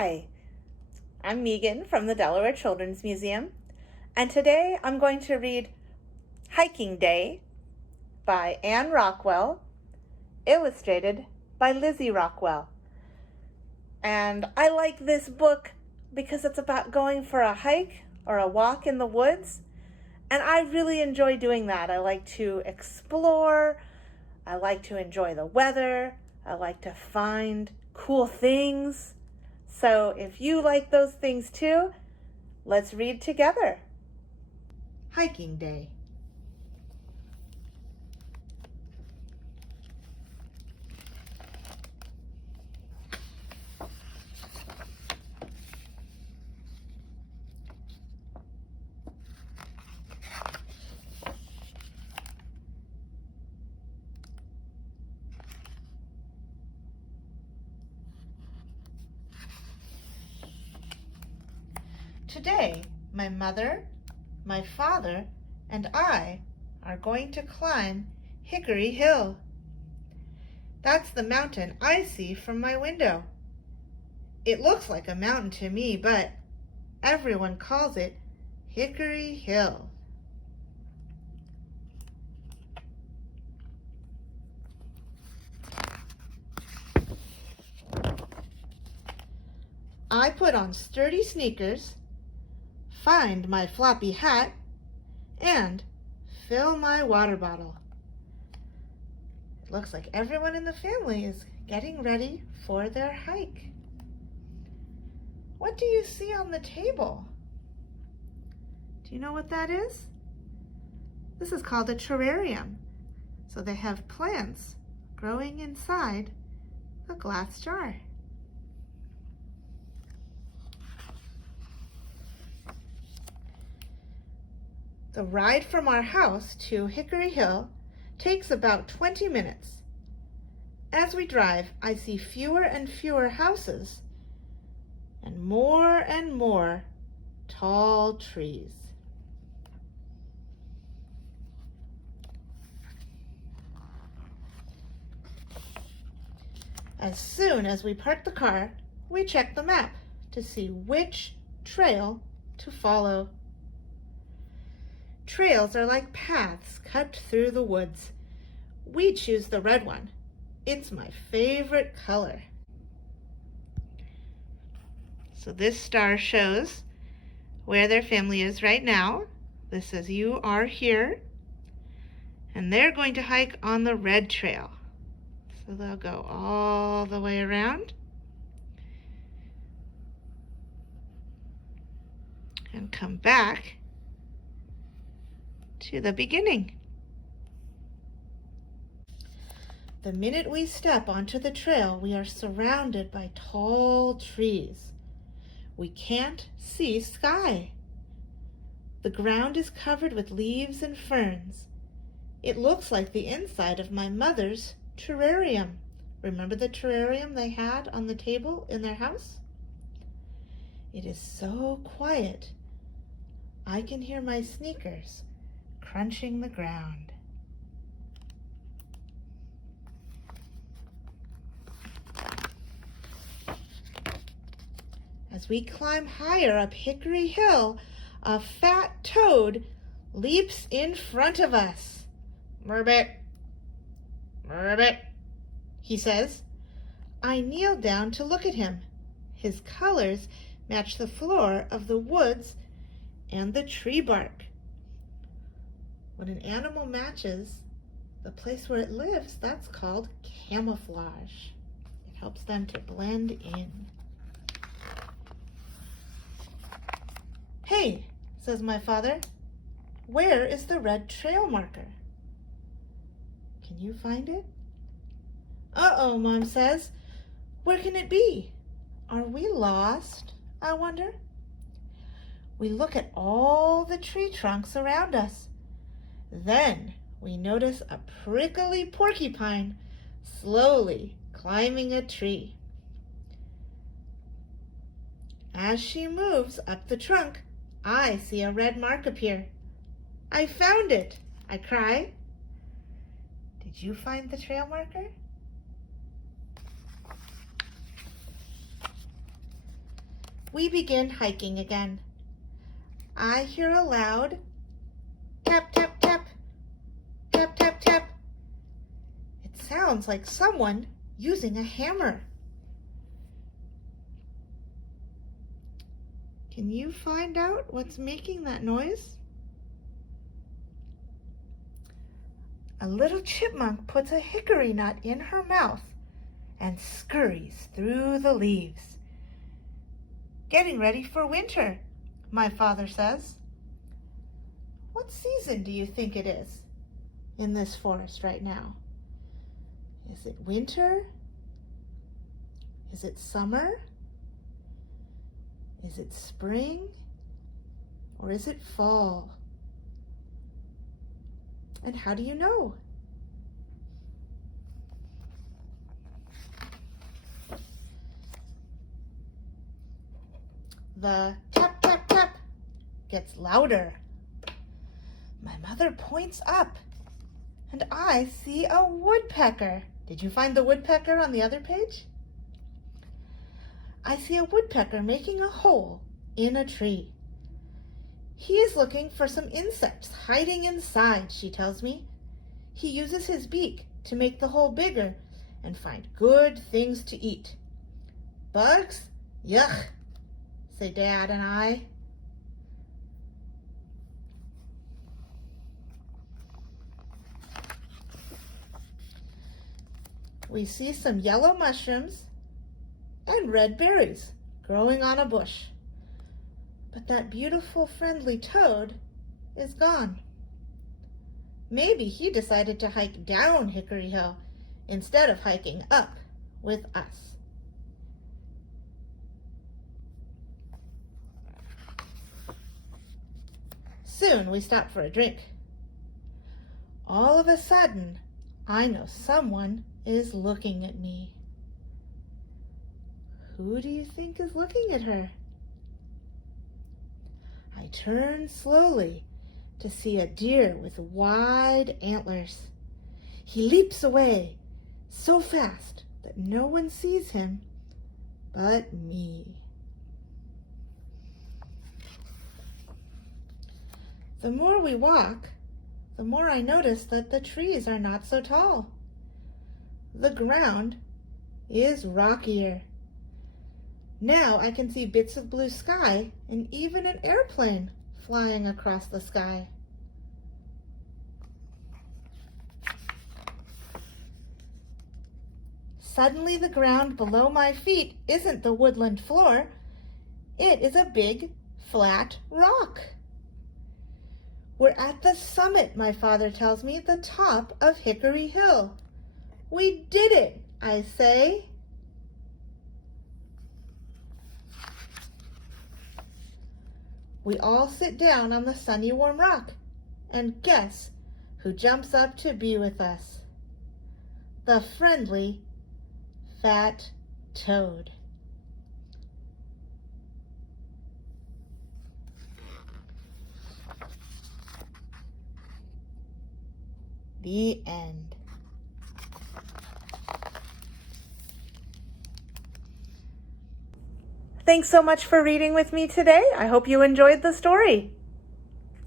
Hi, I'm Megan from the Delaware Children's Museum, and today I'm going to read Hiking Day by Anne Rockwell, illustrated by Lizzie Rockwell. And I like this book because it's about going for a hike or a walk in the woods, and I really enjoy doing that. I like to explore, I like to enjoy the weather, I like to find cool things. So if you like those things too, let's read together. Hiking Day. Today, my mother, my father, and I are going to climb Hickory Hill. That's the mountain I see from my window. It looks like a mountain to me, but everyone calls it Hickory Hill. I put on sturdy sneakers, find my floppy hat, and fill my water bottle. It looks like everyone in the family is getting ready for their hike. What do you see on the table? Do you know what that is? This is called a terrarium. So they have plants growing inside a glass jar. The ride from our house to Hickory Hill takes about 20 minutes. As we drive, I see fewer and fewer houses and more tall trees. As soon as we park the car, we check the map to see which trail to follow. Trails are like paths cut through the woods. We choose the red one. It's my favorite color. So this star shows where their family is right now. This says you are here. And they're going to hike on the red trail. So they'll go all the way around and come back to the beginning. The minute we step onto the trail, we are surrounded by tall trees. We can't see sky. The ground is covered with leaves and ferns. It looks like the inside of my mother's terrarium. Remember the terrarium they had on the table in their house? It is so quiet. I can hear my sneakers crunching the ground. As we climb higher up Hickory Hill, a fat toad leaps in front of us. "Murbit, murbit," he says. I kneel down to look at him. His colors match the floor of the woods and the tree bark. When an animal matches the place where it lives, that's called camouflage. It helps them to blend in. "Hey," says my father, "where is the red trail marker? Can you find it?" "Uh-oh," Mom says. "Where can it be? Are we lost, I wonder?" We look at all the tree trunks around us. Then we notice a prickly porcupine slowly climbing a tree. As she moves up the trunk, I see a red mark appear. "I found it," I cry. Did you find the trail marker? we begin hiking again. I hear a loud tap, tap, tap, tap, tap, tap. It sounds like someone using a hammer. Can you find out what's making that noise? A little chipmunk puts a hickory nut in her mouth and scurries through the leaves. Getting ready for winter, my father says. What season do you think it is in this forest right now? Is it winter? Is it summer? Is it spring? Or is it fall? And how do you know? The tap, tap, tap gets louder. My mother points up, and I see a woodpecker. Did you find the woodpecker on the other page? I see a woodpecker making a hole in a tree. He is looking for some insects hiding inside, she tells me. He uses his beak to make the hole bigger and find good things to eat. Bugs? Yuck, say Dad and I. We see some yellow mushrooms and red berries growing on a bush. But that beautiful, friendly toad is gone. Maybe he decided to hike down Hickory Hill instead of hiking up with us. Soon we stop for a drink. All of a sudden, I know someone is looking at me. Who do you think is looking at her? I turn slowly to see a deer with wide antlers. He leaps away so fast that no one sees him but me. The more we walk, the more I notice that the trees are not so tall. The ground is rockier. Now I can see bits of blue sky and even an airplane flying across the sky. Suddenly the ground below my feet isn't the woodland floor. It is a big, flat rock. We're at the summit, my father tells me, the top of Hickory Hill. We did it, I say. We all sit down on the sunny, warm rock, and guess who jumps up to be with us? The friendly, fat toad. The end. Thanks so much for reading with me today. I hope you enjoyed the story.